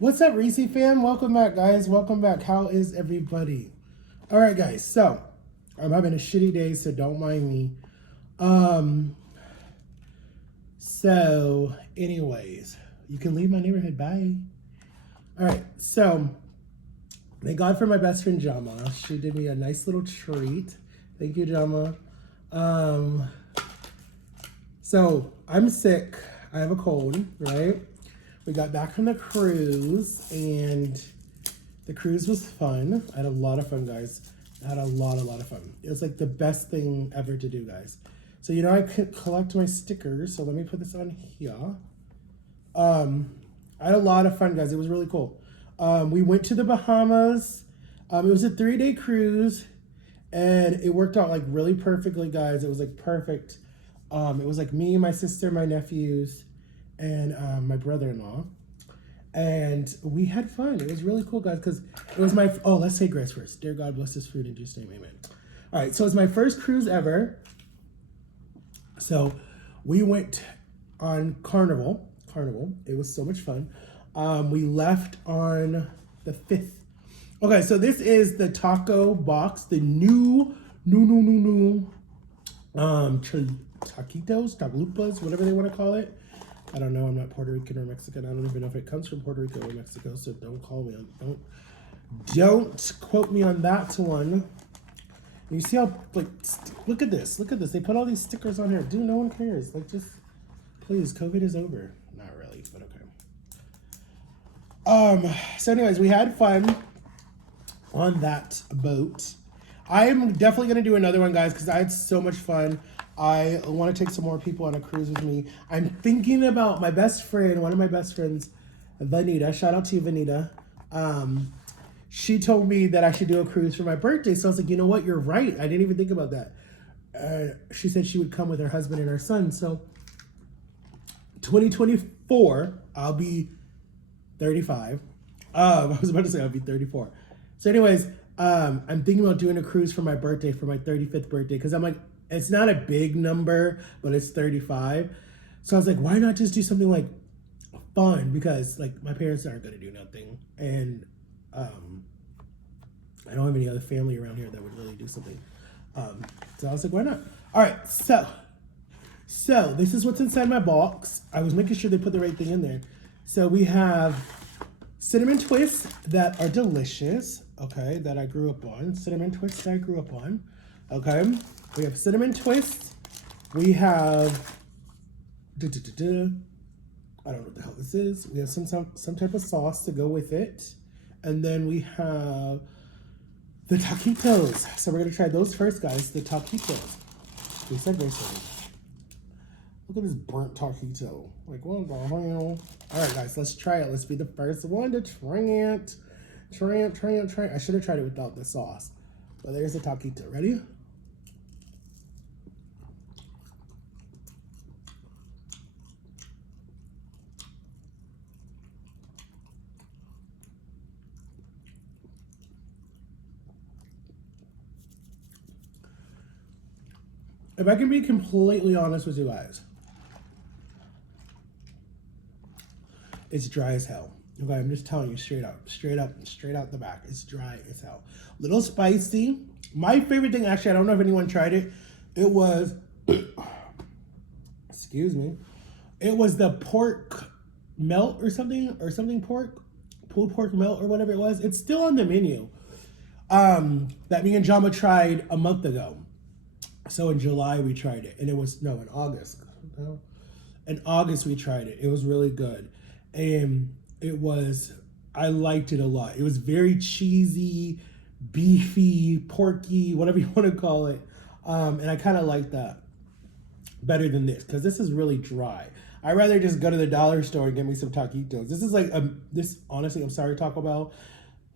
What's up, Reese fam? Welcome back, guys. Welcome back. How is everybody? All right, guys. So I'm having a shitty day, so don't mind me. Um. Anyways, you can leave my neighborhood. Bye. All right. So, thank God for my best friend Jama. She did me a nice little treat. Thank you, Jama. Um. So I'm sick. I have a cold, right? We got back from the cruise, and the cruise was fun. I had a lot of fun, guys. I had a lot of fun. It was like the best thing ever to do, guys. So, I could collect my stickers. So let me put this on here. I had a lot of fun, guys. It was really cool. We went to the Bahamas. It was a 3-day cruise, and it worked out like really perfectly, guys. It was like perfect. It was like me, my sister, my nephews, and my brother-in-law. And we had fun. It was really cool, guys, because it was let's say grace first. Dear God, bless this food in Jesus' name, amen. All right, so it was my first cruise ever. So we went on Carnival. It was so much fun. We left on the 5th. Okay, so this is the taco box, the new taquitos, talupas, whatever they want to call it. I don't know. I'm not Puerto Rican or Mexican. I don't even know if it comes from Puerto Rico or Mexico. So don't call me on. Don't quote me on that one. You see how look at this. Look at this. They put all these stickers on here. Dude, no one cares. Just please. COVID is over. Not really, but okay. So anyways, we had fun on that boat. I'm definitely gonna do another one, guys, because I had so much fun. I want to take some more people on a cruise with me. I'm thinking about my best friend, one of my best friends, Vanita. Shout out to you, Vanita. She told me that I should do a cruise for my birthday. So I was like, you know what? You're right. I didn't even think about that. She said she would come with her husband and her son. So 2024, I'll be 35. I was about to say I'll be 34. So anyways, I'm thinking about doing a cruise for my birthday, for my 35th birthday. Because I'm like, it's not a big number, but it's 35. So I was like, why not just do something like fun? Because my parents aren't going to do nothing. And I don't have any other family around here that would really do something. So I was like, why not? All right, so this is what's inside my box. I was making sure they put the right thing in there. So we have cinnamon twists that are delicious, okay, that I grew up on. Cinnamon twists that I grew up on, okay. We have cinnamon twists. We have, I don't know what the hell this is. We have some type of sauce to go with it. And then we have the taquitos. So we're gonna try those first, guys, the taquitos. We said basically. Look at this burnt taquito. What the hell? All right, guys, let's try it. Let's be the first one to try it. Try it. I should have tried it without the sauce. But there's the taquito. Ready? If I can be completely honest with you guys, it's dry as hell. Okay, I'm just telling you straight out the back. It's dry as hell. Little spicy. My favorite thing, actually, I don't know if anyone tried it. It was, excuse me. It was the pork melt or something pork, pulled pork melt or whatever it was. It's still on the menu. That me and Jama tried a month ago. So in July we tried it, and it was in August. In August we tried it. It was really good, and I liked it a lot. It was very cheesy, beefy, porky, whatever you want to call it, and I kind of like that better than this because this is really dry. I'd rather just go to the dollar store and get me some taquitos. This is like honestly, I'm sorry, Taco Bell.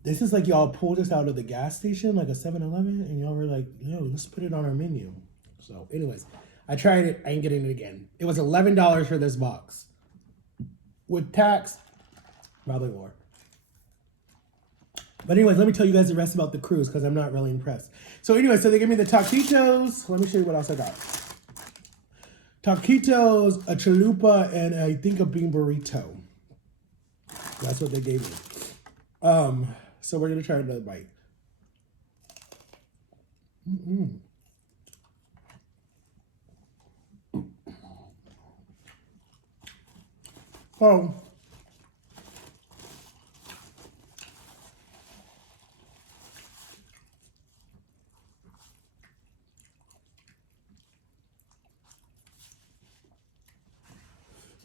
This is like y'all pulled us out of the gas station, like a 7-Eleven, and y'all were like, yo, let's put it on our menu. So anyways, I tried it. I ain't getting it again. It was $11 for this box. With tax, probably more. But anyways, let me tell you guys the rest about the cruise because I'm not really impressed. So anyway, so they gave me the taquitos. Let me show you what else I got. Taquitos, a chalupa, and I think a bean burrito. That's what they gave me. So we're gonna try another bite. Oh,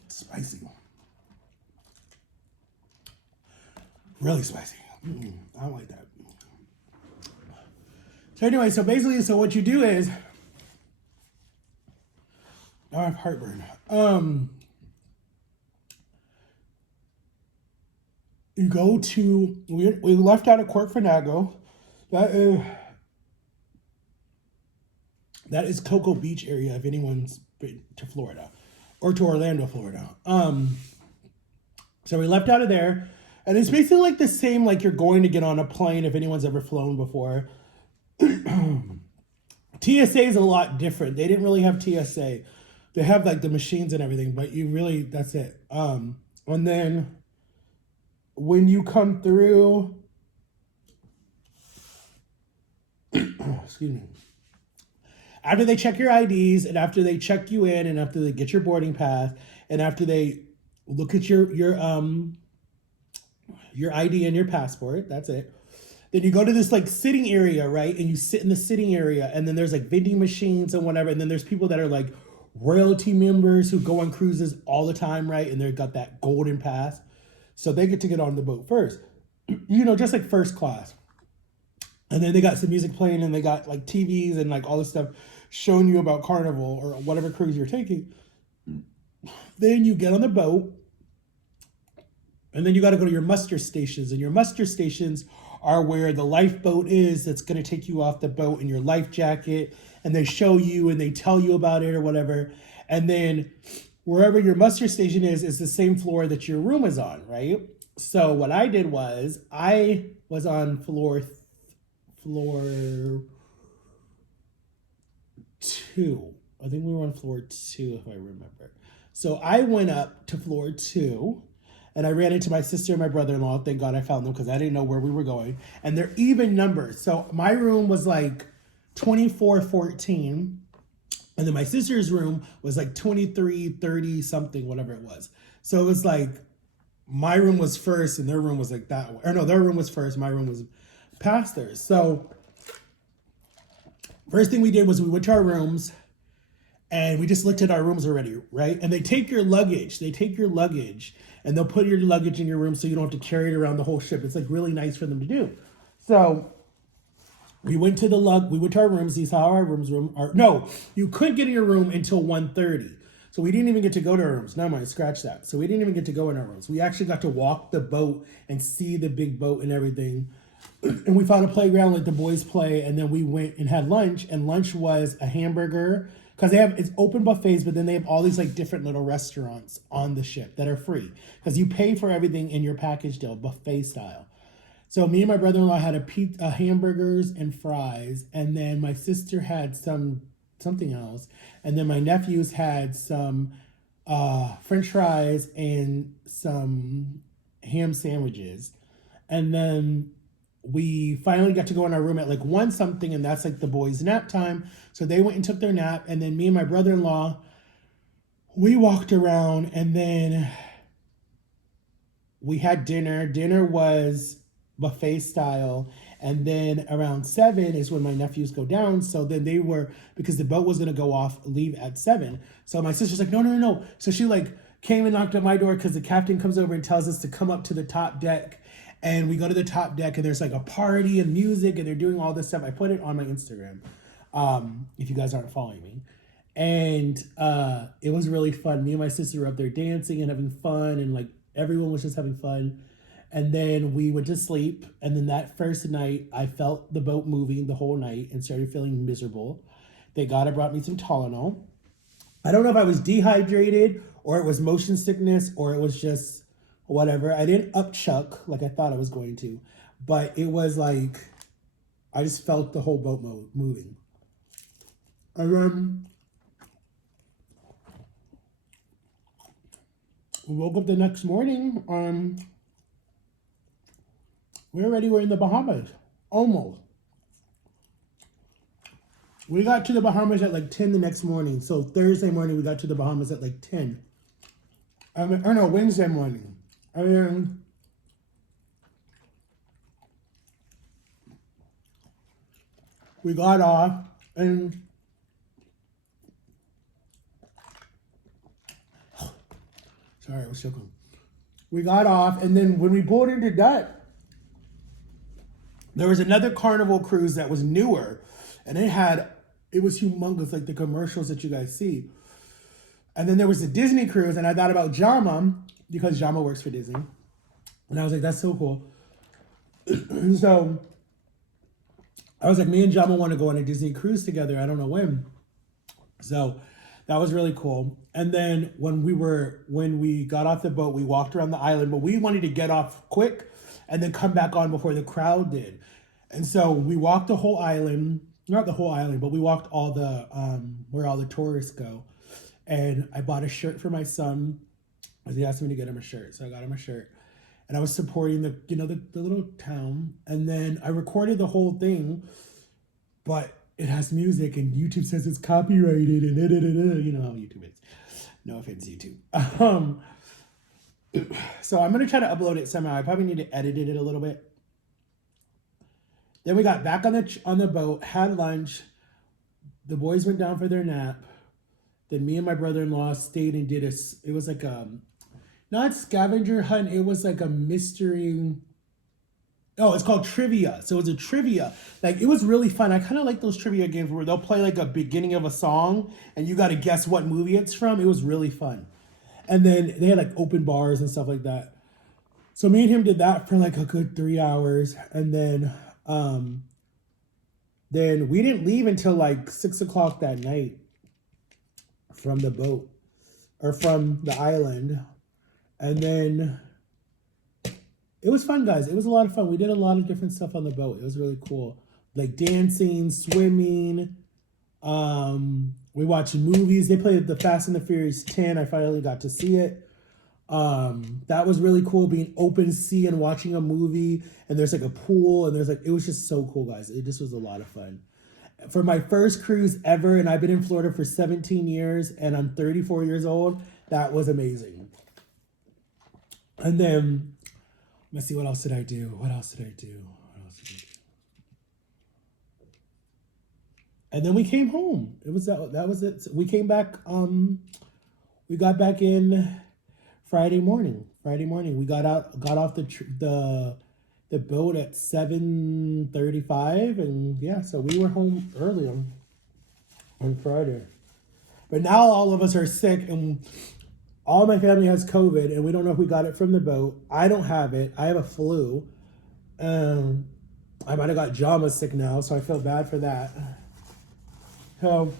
spicy. Really spicy. I don't like that. So anyway, so basically, so what you do is, I have heartburn. You go to, we left out of Cork Fanago. That is Cocoa Beach area if anyone's been to Florida or to Orlando, Florida. So we left out of there, and it's basically like the same like you're going to get on a plane if anyone's ever flown before. TSA is a lot different. They didn't really have TSA. They have like the machines and everything, but you really, that's it. And then when you come through, excuse me, after they check your IDs and after they check you in and after they get your boarding pass and after they look at your ID and your passport, that's it. Then you go to this like sitting area, right? And you sit in the sitting area, and then there's like vending machines and whatever. And then there's people that are like royalty members who go on cruises all the time, right? And they've got that golden pass. So they get to get on the boat first, you know, just like first class. And then they got some music playing and they got like TVs and like all this stuff showing you about Carnival or whatever cruise you're taking. Then you get on the boat, and then you got to go to your muster stations. And your muster stations are where the lifeboat is that's going to take you off the boat in your life jacket. And they show you and they tell you about it or whatever. And then wherever your muster station is the same floor that your room is on, right? So what I did was I was on floor 2. I think we were on floor 2 if I remember. So I went up to floor 2 and I ran into my sister and my brother-in-law. Thank God I found them because I didn't know where we were going. And they're even numbers. So my room was like 2414. And then my sister's room was like 2330 something, whatever it was. So it was like my room was first and their room was like that way. Or no, their room was first. My room was past theirs. So first thing we did was we went to our rooms and we just looked at our rooms already, right? And they take your luggage. And they'll put your luggage in your room so you don't have to carry it around the whole ship. It's like really nice for them to do. So we went to our rooms. These how our rooms are. No, you couldn't get in your room until 1:30. So we didn't even get to go to our rooms. Never mind, scratch that. So we didn't even get to go in our rooms. We actually got to walk the boat and see the big boat and everything. And we found a playground like the boys play. And then we went and had lunch. And lunch was a hamburger. Because it's open buffets, but then they have all these like different little restaurants on the ship that are free. Because you pay for everything in your package deal, buffet style. So me and my brother-in-law had hamburgers and fries, and then my sister had something else, and then my nephews had some French fries and some ham sandwiches, and then we finally got to go in our room at like 1 something, and that's like the boys' nap time. So they went and took their nap, and then me and my brother-in-law, we walked around, and then we had dinner. Dinner was buffet style, and then around 7 is when my nephews go down. So then they were, because the boat was going to leave at 7. So my sister's like, no. So she like came and knocked on my door because the captain comes over and tells us to come up to the top deck. And we go to the top deck and there's like a party and music and they're doing all this stuff. I put it on my Instagram, if you guys aren't following me. And it was really fun. Me and my sister were up there dancing and having fun, and like everyone was just having fun. And then we went to sleep. And then that first night, I felt the boat moving the whole night and started feeling miserable. Thank God I brought me some Tylenol. I don't know if I was dehydrated or it was motion sickness or it was just whatever. I didn't upchuck like I thought I was going to, but it was like I just felt the whole boat moving. And then we woke up the next morning. We're in the Bahamas. Almost. We got to the Bahamas at like 10 the next morning. So Thursday morning, we got to the Bahamas at like 10. Or no, Wednesday morning. I mean, we got off and sorry, I was choking. We got off, and then when we pulled into that, there was another Carnival cruise that was newer, and it was humongous, like the commercials that you guys see. And then there was the Disney cruise, and I thought about Jama because Jama works for Disney, and I was like, that's so cool. So I was like, me and Jama want to go on a Disney cruise together. I don't know when. So that was really cool. And then when we got off the boat, we walked around the island, but we wanted to get off quick and then come back on before the crowd did. And so we walked the whole island, not the whole island, but we walked all the where all the tourists go. And I bought a shirt for my son because he asked me to get him a shirt. So I got him a shirt. And I was supporting the little town. And then I recorded the whole thing, but it has music and YouTube says it's copyrighted and you know how YouTube is. No offense, YouTube. So I'm gonna try to upload it somehow. I probably need to edit it a little bit. Then we got back on the boat, had lunch. The boys went down for their nap. Then me and my brother-in-law stayed and did it was like not scavenger hunt, it was like a mystery. Oh, it's called trivia. So it was a trivia. Like, it was really fun. I kind of like those trivia games where they'll play like a beginning of a song and you got to guess what movie it's from. It was really fun. And then they had like open bars and stuff like that. So me and him did that for like a good 3 hours. And then we didn't leave until like 6 o'clock that night from the boat or from the island. And then it was fun, guys. It was a lot of fun. We did a lot of different stuff on the boat. It was really cool. Like dancing, swimming. We watched movies. They played the Fast and the Furious 10. I finally got to see it. That was really cool, being open sea and watching a movie. And there's like a pool and it was just so cool, guys. It just was a lot of fun. For my first cruise ever, and I've been in Florida for 17 years and I'm 34 years old, that was amazing. And then let's see, what else did I do? And then we came home. That was it. We came back. We got back in Friday morning. We got off the boat at 7:35, and yeah, so we were home early on Friday. But now all of us are sick, and all my family has COVID, and we don't know if we got it from the boat. I don't have it. I have a flu. I might have got Jama sick now, so I feel bad for that. So,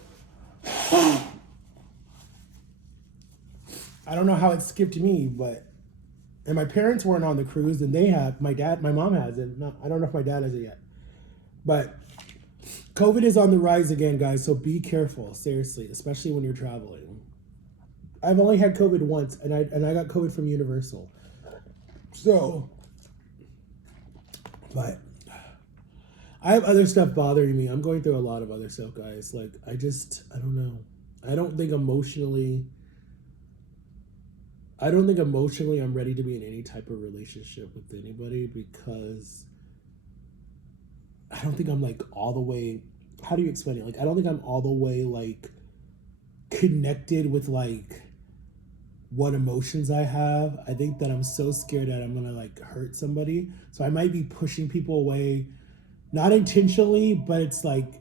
I don't know how it skipped me, and my parents weren't on the cruise, and my mom has it. I don't know if my dad has it yet. But COVID is on the rise again, guys, so be careful, seriously, especially when you're traveling. I've only had COVID once, and I got COVID from Universal. So, but I have other stuff bothering me. I'm going through a lot of other stuff, guys. Like, I don't know. I don't think emotionally I'm ready to be in any type of relationship with anybody, because I don't think I'm like all the way, how do you explain it? Like, I don't think I'm all the way like connected with like what emotions I have. I think that I'm so scared that I'm gonna like hurt somebody. So I might be pushing people away, not intentionally, but it's like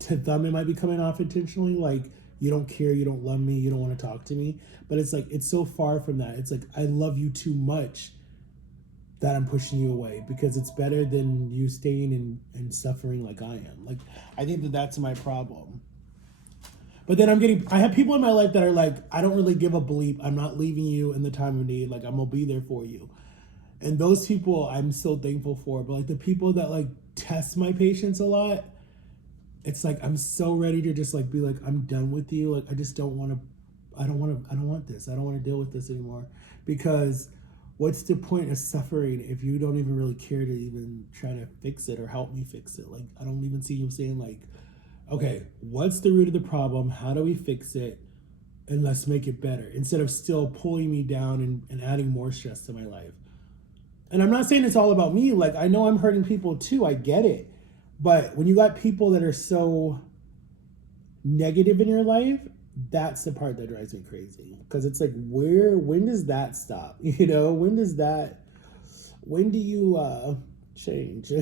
to them it might be coming off intentionally, like you don't care, you don't love me, you don't want to talk to me. But it's like, it's so far from that. It's like, I love you too much that I'm pushing you away, because it's better than you staying and suffering like I am. Like, I think that that's my problem. But then I have people in my life that are like, I don't really give a bleep. I'm not leaving you in the time of need. Like, I'm gonna be there for you. And those people I'm so thankful for. But like the people that like test my patience a lot, it's like, I'm so ready to just like be like, I'm done with you. Like, I don't want this. I don't want to deal with this anymore. Because what's the point of suffering if you don't even really care to even try to fix it or help me fix it? Like, I don't even see you saying like, okay, what's the root of the problem? How do we fix it? And let's make it better, instead of still pulling me down and adding more stress to my life. And I'm not saying it's all about me. Like, I know I'm hurting people too. I get it. But when you got people that are so negative in your life, that's the part that drives me crazy. Because it's like, when does that stop? You know, when do you change?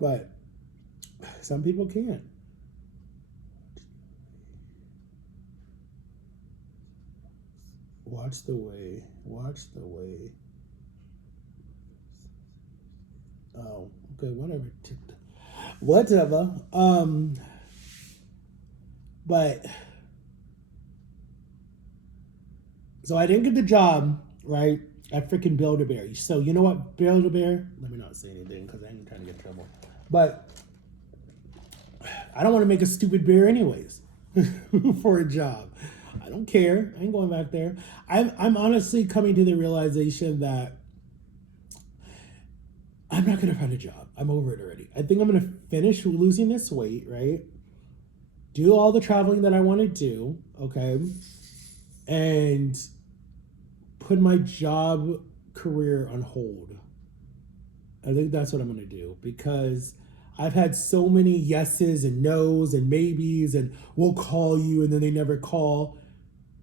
But some people can't. Watch the way. Oh, okay, whatever. But so I didn't get the job, right? At freaking Build-A-Bear. So you know what, Build-A-Bear? Let me not say anything because I ain't trying to get in trouble. But I don't want to make a stupid bear anyways for a job. I don't care. I ain't going back there. I'm honestly coming to the realization that I'm not going to find a job. I'm over it already. I think I'm going to finish losing this weight, right? Do all the traveling that I want to do, okay? And put my job career on hold. I think that's what I'm going to do, because I've had so many yeses and nos and maybes and we'll call you, and then they never call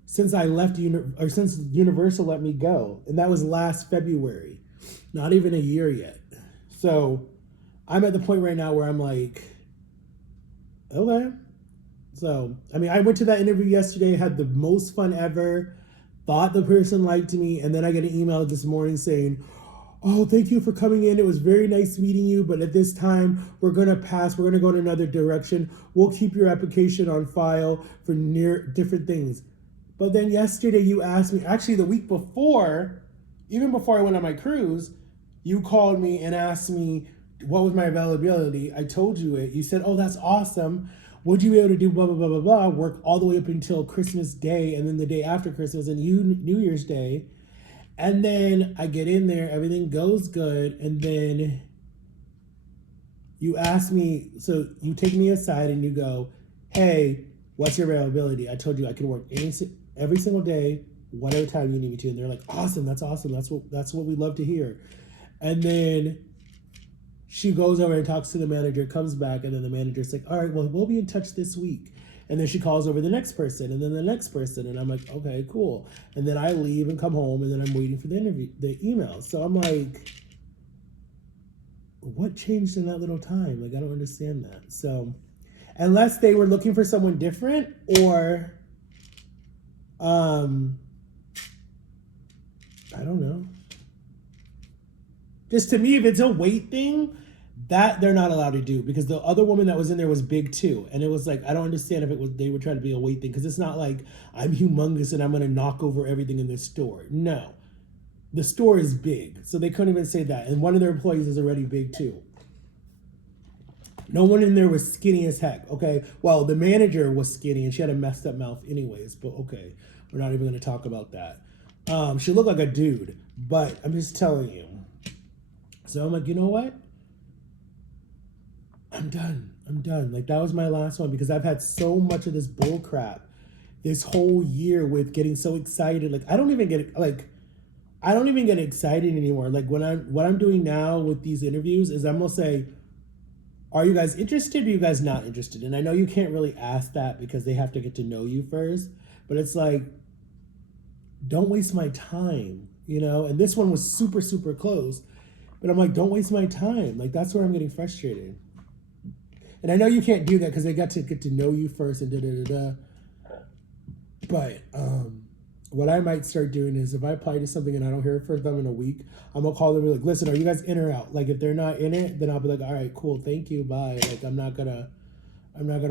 since I left since Universal let me go. And that was last February. Not even a year yet. So I'm at the point right now where I'm like, okay. So, I mean, I went to that interview yesterday, had the most fun ever, thought the person liked me, and then I get an email this morning saying, oh, thank you for coming in. It was very nice meeting you, but at this time, we're going to pass. We're going to go in another direction. We'll keep your application on file for different things. But then yesterday you asked me, actually the week before, even before I went on my cruise, you called me and asked me what was my availability. I told you it. You said, oh, that's awesome. Would you be able to do blah, blah, blah, blah, blah, work all the way up until Christmas Day and then the day after Christmas and New Year's Day. And then I get in there, everything goes good, and then you ask me, so you take me aside and you go, hey, what's your availability? I told you I could work every single day, whatever time you need me to. And they're like, awesome, that's awesome. That's what we love to hear. And then she goes over and talks to the manager, comes back, and then the manager's like, all right, well, we'll be in touch this week. And then she calls over the next person, and then the next person, and I'm like, okay, cool. And then I leave and come home, and then I'm waiting for the email. So I'm like, what changed in that little time? Like, I don't understand that. So unless they were looking for someone different, or I don't know. Just to me, if it's a weight thing, that they're not allowed to do, because the other woman that was in there was big too. And it was like, I don't understand if it was, they were trying to be a weight thing, because it's not like I'm humongous and I'm going to knock over everything in this store. No, the store is big. So they couldn't even say that. And one of their employees is already big too. No one in there was skinny as heck. Okay. Well, the manager was skinny and she had a messed up mouth anyways, but okay. We're not even going to talk about that. She looked like a dude, but I'm just telling you. So I'm like, you know what? I'm done. Like, that was my last one, because I've had so much of this bull crap this whole year with getting so excited. Like, I don't even get excited anymore. Like, what I'm doing now with these interviews is I'm gonna say, are you guys interested, or are you guys not interested? And I know you can't really ask that because they have to get to know you first, but it's like, don't waste my time, you know? And this one was super, super close, but I'm like, don't waste my time. Like, that's where I'm getting frustrated. And I know you can't do that because they got to get to know you first and da-da-da-da. But what I might start doing is, if I apply to something and I don't hear from them in a week, I'm going to call them and be like, listen, are you guys in or out? Like, if they're not in it, then I'll be like, all right, cool, thank you, bye. Like, I'm not gonna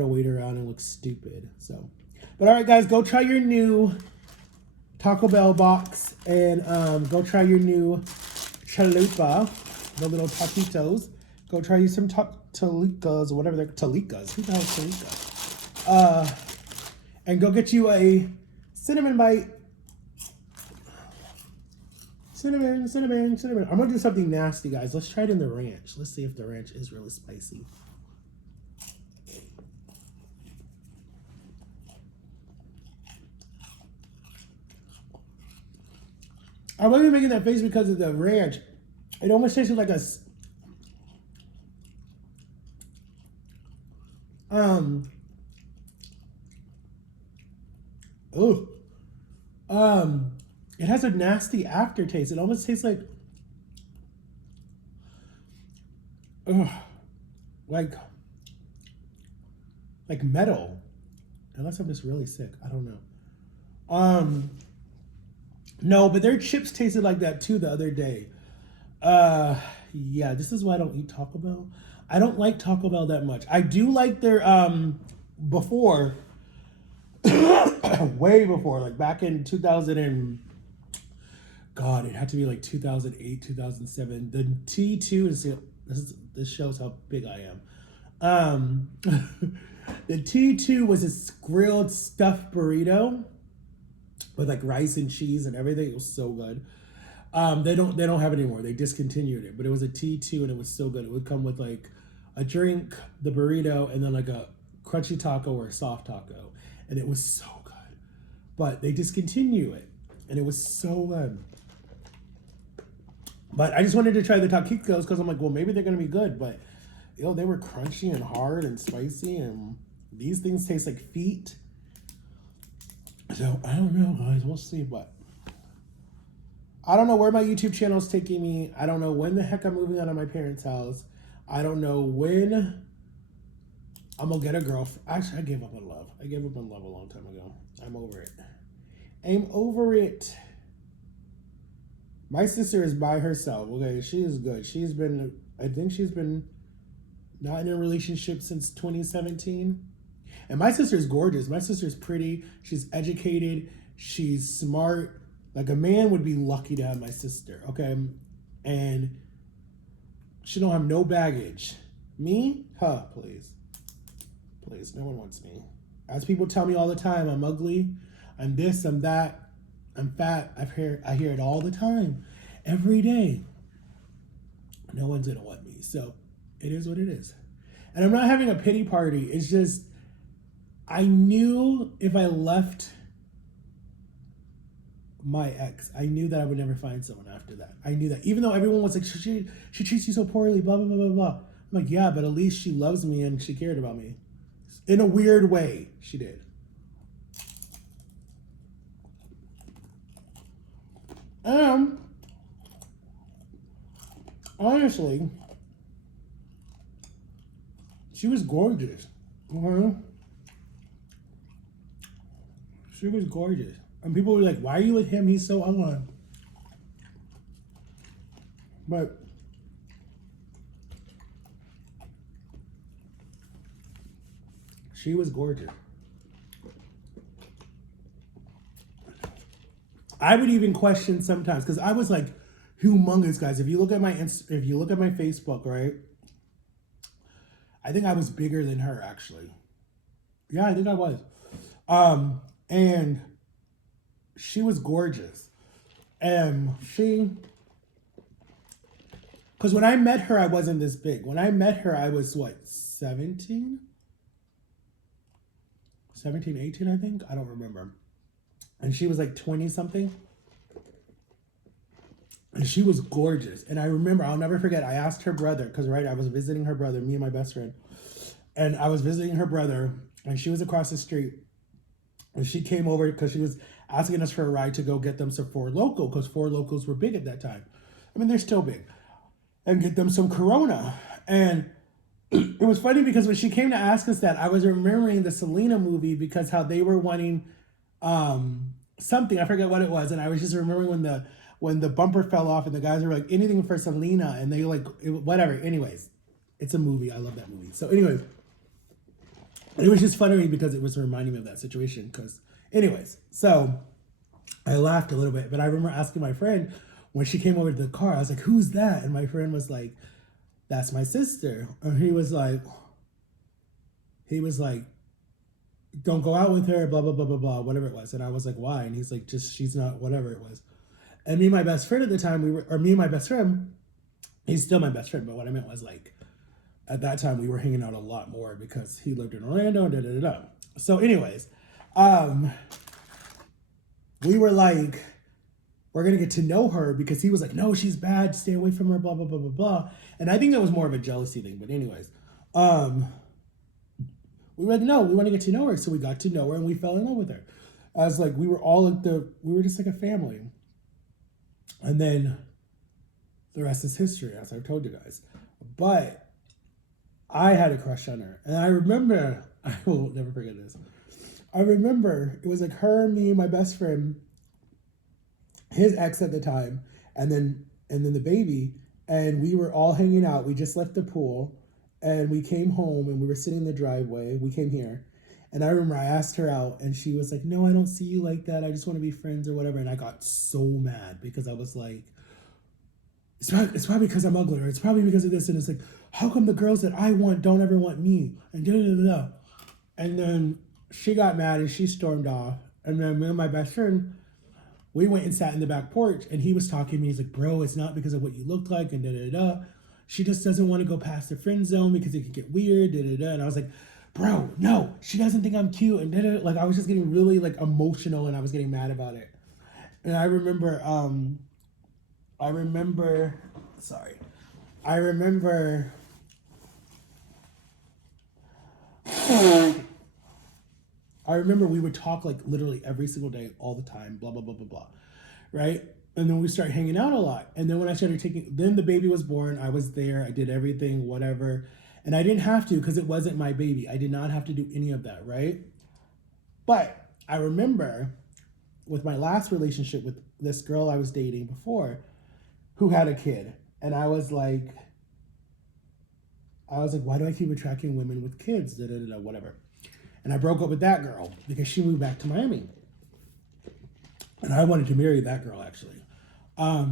wait around and look stupid. So, but all right, guys, go try your new Taco Bell box, and go try your new chalupa, the little taquitos. Go try you some talikas, or whatever they're, talikas. Who the hell is talika? And go get you a cinnamon bite. Cinnamon, cinnamon, cinnamon. I'm gonna do something nasty, guys. Let's try it in the ranch. Let's see if the ranch is really spicy. I wasn't making that face because of the ranch. It almost tasted like a oh it has a nasty aftertaste. It almost tastes like ugh, like metal. Unless I'm just really sick. I don't know. No, but their chips tasted like that too the other day. Yeah, this is why I don't eat Taco Bell. I don't like Taco Bell that much. I do like their before way before, like back in 2000 and God, it had to be like 2008, 2007. The T2 is this shows how big I am. The T2 was a grilled stuffed burrito with like rice and cheese and everything. It was so good. They don't have it anymore. They discontinued it, but it was a T2 and it was so good. It would come with like a drink, the burrito, and then like a crunchy taco or a soft taco, and it was so good. But they discontinue it, and it was so good. But I just wanted to try the taquitos because I'm like, well, maybe they're gonna be good. But they were crunchy and hard and spicy, and these things taste like feet. So I don't know, guys. We'll see. But I don't know where my YouTube channel is taking me. I don't know when the heck I'm moving out of my parents' house. I don't know when I'm gonna get a girlfriend. Actually, I gave up on love. I gave up on love a long time ago. I'm over it. I'm over it. My sister is by herself. Okay, she is good. I think she's been not in a relationship since 2017. And my sister is gorgeous. My sister is pretty. She's educated. She's smart. Like a man would be lucky to have my sister, okay? And she don't have no baggage. Me? Huh, please. Please, no one wants me. As people tell me all the time, I'm ugly, I'm this, I'm that, I'm fat. I hear it all the time, every day. No one's gonna want me, so it is what it is. And I'm not having a pity party. It's just, I knew if I left my ex, I knew that I would never find someone after that. I knew that. Even though everyone was like, she treats you so poorly, blah, blah, blah, blah, blah. I'm like, yeah, but at least she loves me and she cared about me. In a weird way, she did. Honestly, she was gorgeous. She was gorgeous. And people were like, why are you with him? He's so ugly. But she was gorgeous. I would even question sometimes because I was like humongous, guys. If you look at my Facebook, right? I think I was bigger than her actually. Yeah, I think I was. And she was gorgeous. And because when I met her, I wasn't this big. When I met her, I was what, 17? 17, 18, I think? I don't remember. And she was like 20 something. And she was gorgeous. And I remember, I'll never forget, I asked her brother, because I was visiting her brother, me and my best friend. And I was visiting her brother, and she was across the street. And she came over because she was asking us for a ride to go get them some Four Loko, because Four Lokos were big at that time. I mean, they're still big. And get them some Corona. And it was funny because when she came to ask us that, I was remembering the Selena movie because how they were wanting something. I forget what it was. And I was just remembering when the bumper fell off and the guys were like, anything for Selena. And they whatever. Anyways, it's a movie. I love that movie. So anyways, it was just funny to me because it was reminding me of that situation. Anyways, so I laughed a little bit. But I remember asking my friend when she came over to the car, I was like, who's that? And my friend was like, that's my sister. And he was like, don't go out with her, blah, blah, blah, blah, blah, whatever it was. And I was like, why? And he's like, just, she's not, whatever it was. And me and my best friend at the time, me and my best friend, he's still my best friend, but what I meant was like, at that time we were hanging out a lot more because he lived in Orlando and da da da da. So, anyways, um, we were like, we're gonna get to know her because he was like, no, she's bad, stay away from her, blah blah blah blah blah. And I think that was more of a jealousy thing. But anyways, we were like, no, we want to get to know her. So we got to know her and we fell in love with her. As like we were all like we were just like a family. And then the rest is history, as I've told you guys. But I had a crush on her. And I remember, I will never forget this. I remember it was like her, me, my best friend, his ex at the time, and then the baby, and we were all hanging out. We just left the pool and we came home and we were sitting in the driveway. We came here. And I remember I asked her out and she was like, no, I don't see you like that. I just want to be friends or whatever. And I got so mad because I was like, it's probably because I'm ugly, or it's probably because of this. And it's like, how come the girls that I want don't ever want me? And da da da da. And then she got mad and she stormed off. And then me and my best friend, we went and sat in the back porch and he was talking to me. He's like, bro, it's not because of what you look like and da da da. She just doesn't want to go past the friend zone because it could get weird, da da da. And I was like, bro, no, she doesn't think I'm cute and da da. Like I was just getting really like emotional and I was getting mad about it. And I remember, I remember we would talk like literally every single day, all the time, blah, blah, blah, blah, blah. Right? And then we started hanging out a lot. And then when I started then the baby was born. I was there. I did everything, whatever. And I didn't have to because it wasn't my baby. I did not have to do any of that, right? But I remember with my last relationship with this girl I was dating before who had a kid. And I was like, why do I keep attracting women with kids? Da, da, da, da, whatever. And I broke up with that girl because she moved back to Miami. And I wanted to marry that girl, actually. I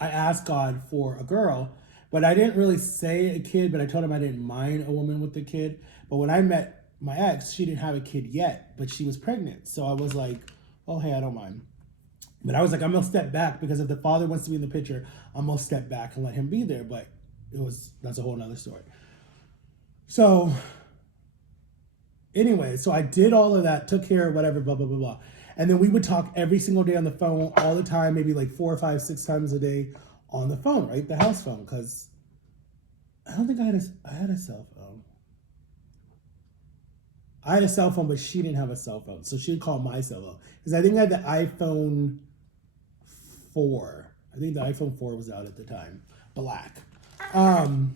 asked God for a girl, but I didn't really say a kid, but I told him I didn't mind a woman with a kid. But when I met my ex, she didn't have a kid yet, but she was pregnant. So I was like, oh, hey, I don't mind. But I was like, I'm going to step back because if the father wants to be in the picture, I'm going to step back and let him be there. But that's a whole nother story. So anyway, so I did all of that, took care of whatever, blah, blah, blah, blah. And then we would talk every single day on the phone all the time, maybe like 4 or 5, 6 times a day on the phone, right? The house phone, because I don't think I had a cell phone. I had a cell phone, but she didn't have a cell phone. So she would call my cell phone. Because I think I had the iPhone 4. I think the iPhone 4 was out at the time. Black. And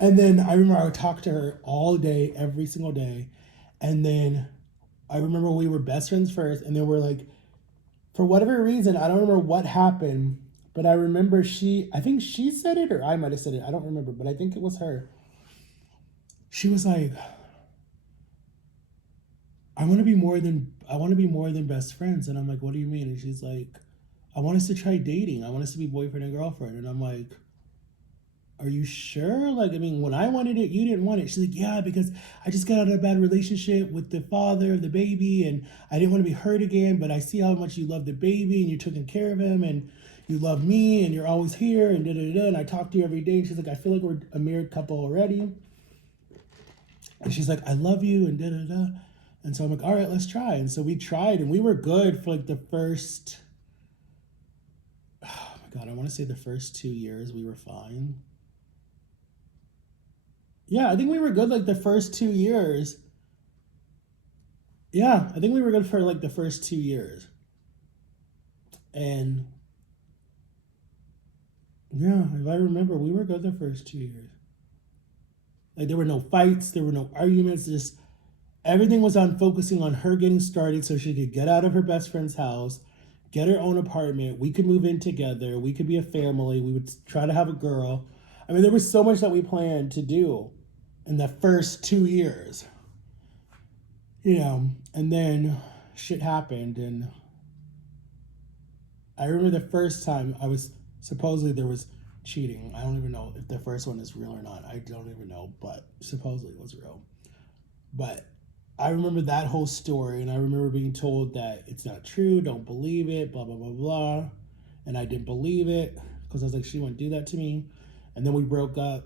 then I remember I would talk to her all day, every single day. And then I remember we were best friends first. And then we're like, for whatever reason, I don't remember what happened. But I remember I think she said it or I might have said it. I don't remember, but I think it was her. She was like, I want to be more than best friends. And I'm like, what do you mean? And she's like, I want us to try dating. I want us to be boyfriend and girlfriend. And I'm like, are you sure? Like, I mean, when I wanted it, you didn't want it. She's like, yeah, because I just got out of a bad relationship with the father of the baby and I didn't want to be hurt again, but I see how much you love the baby and you're taking care of him and you love me and you're always here and da-da-da. And I talk to you every day. And she's like, I feel like we're a married couple already. And she's like, I love you and da-da-da. And so I'm like, all right, let's try. And so we tried and we were good for like the first, oh my God, I want to say the first 2 years we were fine. Yeah, I think we were good like the first 2 years. Yeah, I think we were good for like the first 2 years. And yeah, if I remember, we were good the first 2 years. Like there were no fights, there were no arguments, just everything was on focusing on her getting started so she could get out of her best friend's house, get her own apartment. We could move in together. We could be a family. We would try to have a girl. I mean, there was so much that we planned to do in the first 2 years, you know, and then shit happened. And I remember the first time supposedly there was cheating. I don't even know if the first one is real or not. I don't even know, but supposedly it was real. But I remember that whole story, and I remember being told that it's not true, don't believe it, blah, blah, blah, blah. And I didn't believe it because I was like, she wouldn't do that to me. And then we broke up.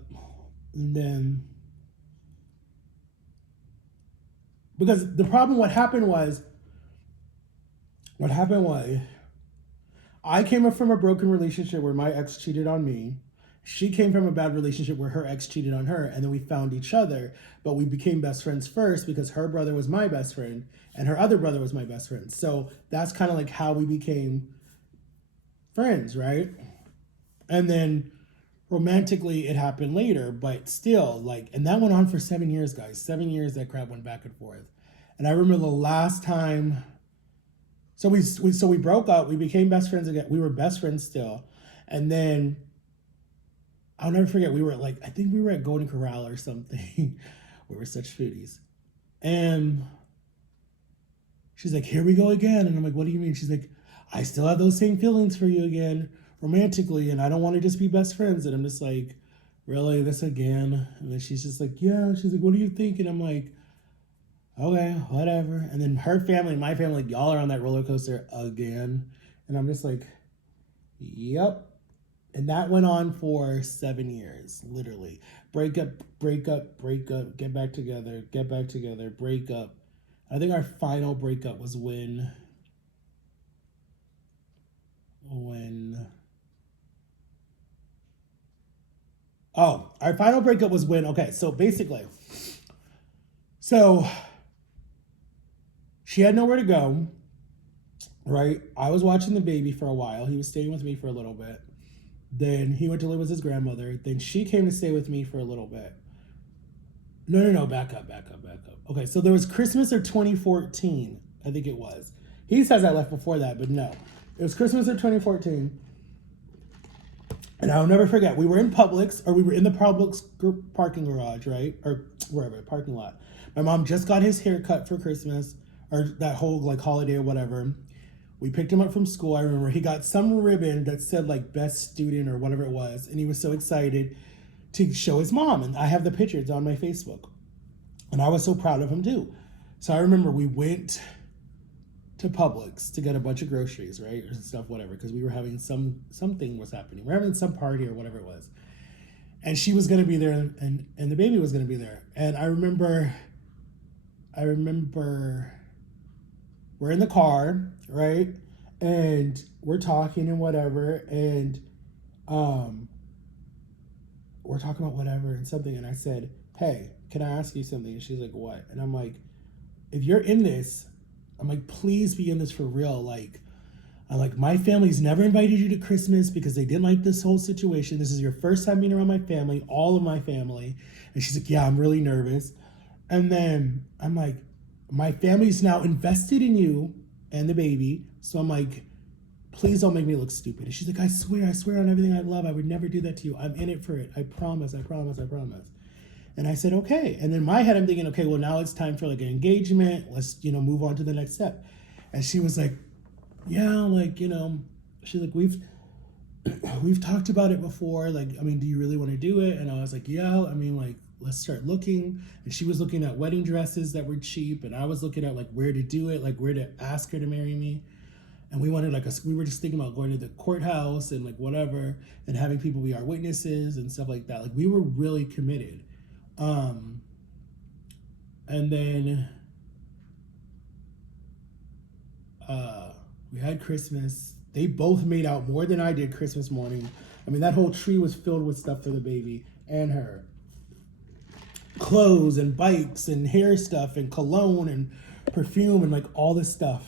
And then, because the problem, what happened was, I came up from a broken relationship where my ex cheated on me. She came from a bad relationship where her ex cheated on her, and then we found each other. But we became best friends first because her brother was my best friend, and her other brother was my best friend. So that's kind of like how we became friends, right? And then romantically, it happened later, but still, like, and that went on for 7 years, guys. 7 years that crap went back and forth. And I remember the last time. So we broke up. We became best friends again. We were best friends still, and then I'll never forget. We were like, I think we were at Golden Corral or something. We were such foodies, and she's like, "Here we go again," and I'm like, "What do you mean?" She's like, "I still have those same feelings for you again, romantically, and I don't want to just be best friends." And I'm just like, "Really, this again?" And then she's just like, "Yeah." She's like, "What do you think?" And I'm like, okay, whatever. And then her family, my family, y'all are on that roller coaster again. And I'm just like, yep. And that went on for 7 years, literally. Break up, break up, break up, get back together, break up. I think our final breakup was when our final breakup was when, okay, so basically, so she had nowhere to go, right? I was watching the baby for a while. He was staying with me for a little bit. Then he went to live with his grandmother. Then she came to stay with me for a little bit. No. Back up. Okay, so there was Christmas of 2014. I think it was. He says I left before that, but no. It was Christmas of 2014. And I'll never forget. We were in Publix, or we were in the Publix parking garage, right? Or wherever, parking lot. My mom just got his hair cut for Christmas, or that whole like holiday or whatever. We picked him up from school. I remember he got some ribbon that said like best student or whatever it was. And he was so excited to show his mom. And I have the pictures on my Facebook. And I was so proud of him too. So I remember we went to Publix to get a bunch of groceries, right? Or stuff, whatever, because we were having something was happening. We are having some party or whatever it was. And she was gonna be there and the baby was gonna be there. And I remember we're in the car, right? And we're talking and whatever, and we're talking about whatever and something, and I said, "Hey, can I ask you something?" And she's like, "What?" And I'm like, "If you're in this, I'm like, please be in this for real. Like, I'm like, my family's never invited you to Christmas because they didn't like this whole situation. This is your first time being around my family, all of my family." And she's like, "Yeah, I'm really nervous." And then I'm like, my family's now invested in you and the baby. So I'm like, please don't make me look stupid. And she's like, I swear on everything I love, I would never do that to you. I'm in it for it. I promise. And I said, okay. And in my head, I'm thinking, okay, well, now it's time for like an engagement. Let's, move on to the next step. And she was like, yeah, like, she's like, we've talked about it before. Like, I mean, do you really want to do it? And I was like, yeah, I mean, like, let's start looking. And she was looking at wedding dresses that were cheap. And I was looking at like where to do it, like where to ask her to marry me. And we wanted we were just thinking about going to the courthouse and like whatever and having people be our witnesses and stuff like that. Like we were really committed. And then we had Christmas. They both made out more than I did Christmas morning. I mean, that whole tree was filled with stuff for the baby and her. Clothes and bikes and hair stuff and cologne and perfume and like all this stuff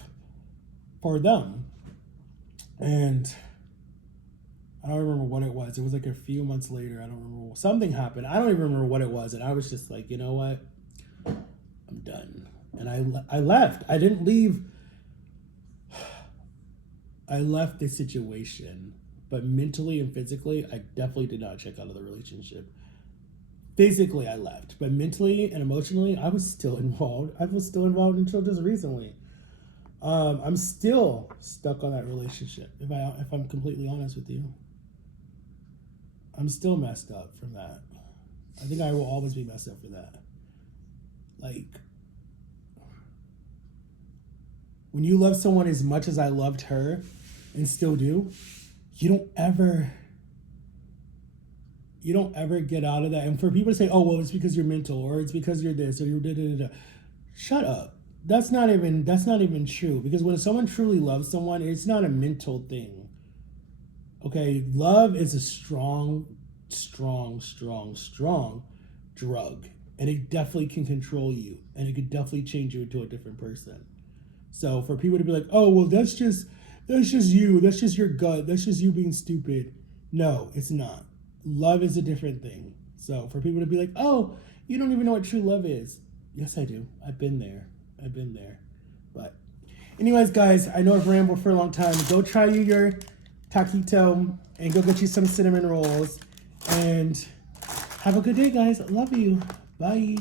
for them. And I don't remember what it was. It was like a few months later. I don't remember. Something happened. I don't even remember what it was. And I was just like, you know what? I'm done. And I left. I didn't leave. I left the situation. But mentally and physically, I definitely did not check out of the relationship. Physically, I left. But mentally and emotionally, I was still involved. I was still involved until just recently. I'm still stuck on that relationship. If I'm completely honest with you, I'm still messed up from that. I think I will always be messed up for that. Like, when you love someone as much as I loved her and still do, you don't ever get out of that. And for people to say, oh, well, it's because you're mental, or it's because you're this, or you're da da da da. Shut up. That's not even true. Because when someone truly loves someone, it's not a mental thing. Okay, love is a strong drug. And it definitely can control you. And it could definitely change you into a different person. So for people to be like, oh, well, that's just you. That's just your gut. That's just you being stupid. No, it's not. Love is a different thing. So for people to be like, oh, you don't even know what true love is. Yes, I do. I've been there. But anyways, guys, I know I've rambled for a long time. Go try your taquito and go get you some cinnamon rolls. And have a good day, guys. Love you. Bye.